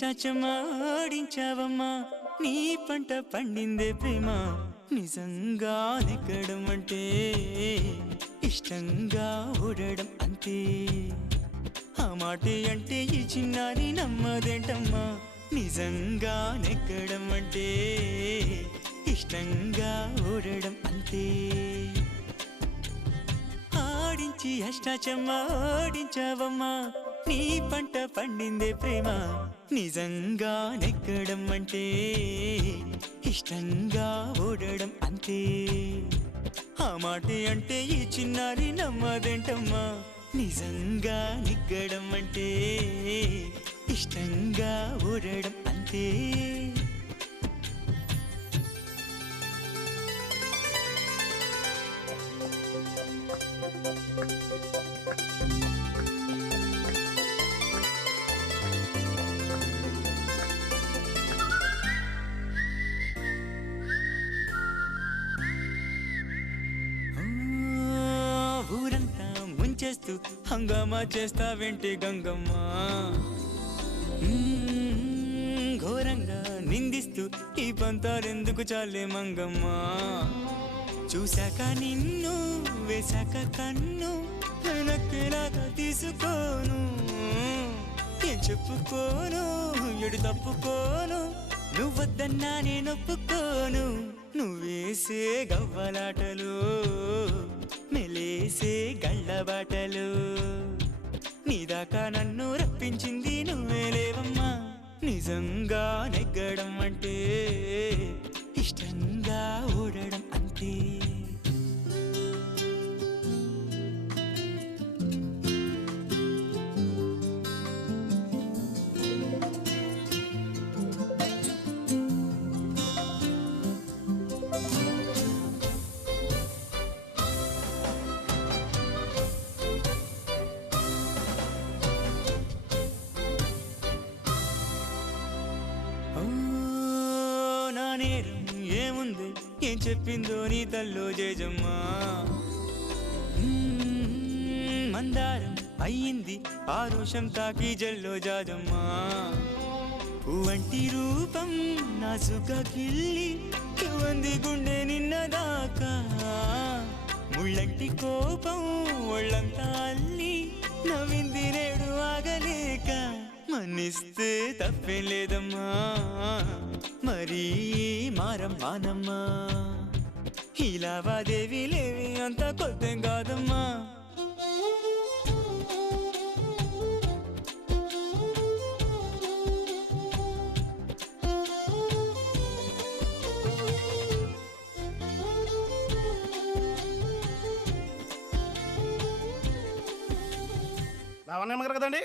అష్టాచమ్మా ఆడించావమ్మా నీ పంట పండిందే ప్రేమ నిజంగా నెగ్గడం అంటే ఇష్టంగా ఓడడం అంతే ఆ మాటే అంటే ఈ చిన్నారి నమ్మదేంటమ్మా నిజంగా నెగ్గడం అంటే ఇష్టంగా ఓడడం అంతే ఆడించి అష్టాచమ్మా ఆడించావమ్మా నీ పంట పండిందే ప్రేమ నిజంగా నెగ్గడం అంటే ఇష్టంగా ఓడడం అంతే ఆ మాటే అంటే ఈ చిన్నారి నమ్మదేంటమ్మా నిజంగా నెగ్గడం అంటే ఇష్టంగా ఓడడం అంతే ఊరంతా ముంచేస్తూ హంగామా చేస్తావేంటి గంగమ్మ ఘోరంగా నిందిస్తూ ఈ పంతారెందుకు చాలే మంగమ్మ చూశాక నిన్ను వేశాక కన్ను వెనక్కిలాగా తీసుకోను ఏం చెప్పుకోను ఎడు తప్పుకోను నువ్వద్దన్నా నేను ఒప్పుకోను నువ్వేసే గవ్వలాటలు మెలేసే గళ్ళబాటలు నీదాకా నన్ను రప్పించింది నువ్వే లేవమ్మా నిజంగా నెగ్గడం అంటే ఇష్టంగా ఓడడం అంతే ఏముంది ఏం చెప్పిందో నీ తల్లో జేజమ్మా మందారం అయ్యింది ఆరుషం తాకి జల్లో జాజమ్మా వంటి రూపం నాసుగా కిల్లి వంది గుండె నిన్నదాకా ముళ్ళంటి కోపం ఒళ్ళంతా అల్లి నవ్వింది నేడు ఆగలేక మన్నిస్తే తప్పేం లేదమ్మా మరీ మారం మానమ్మా ఈ లావాదేవి లేవి అంత కొత్తేం కాదమ్మా లావణ్యమ్మ గారు కదండి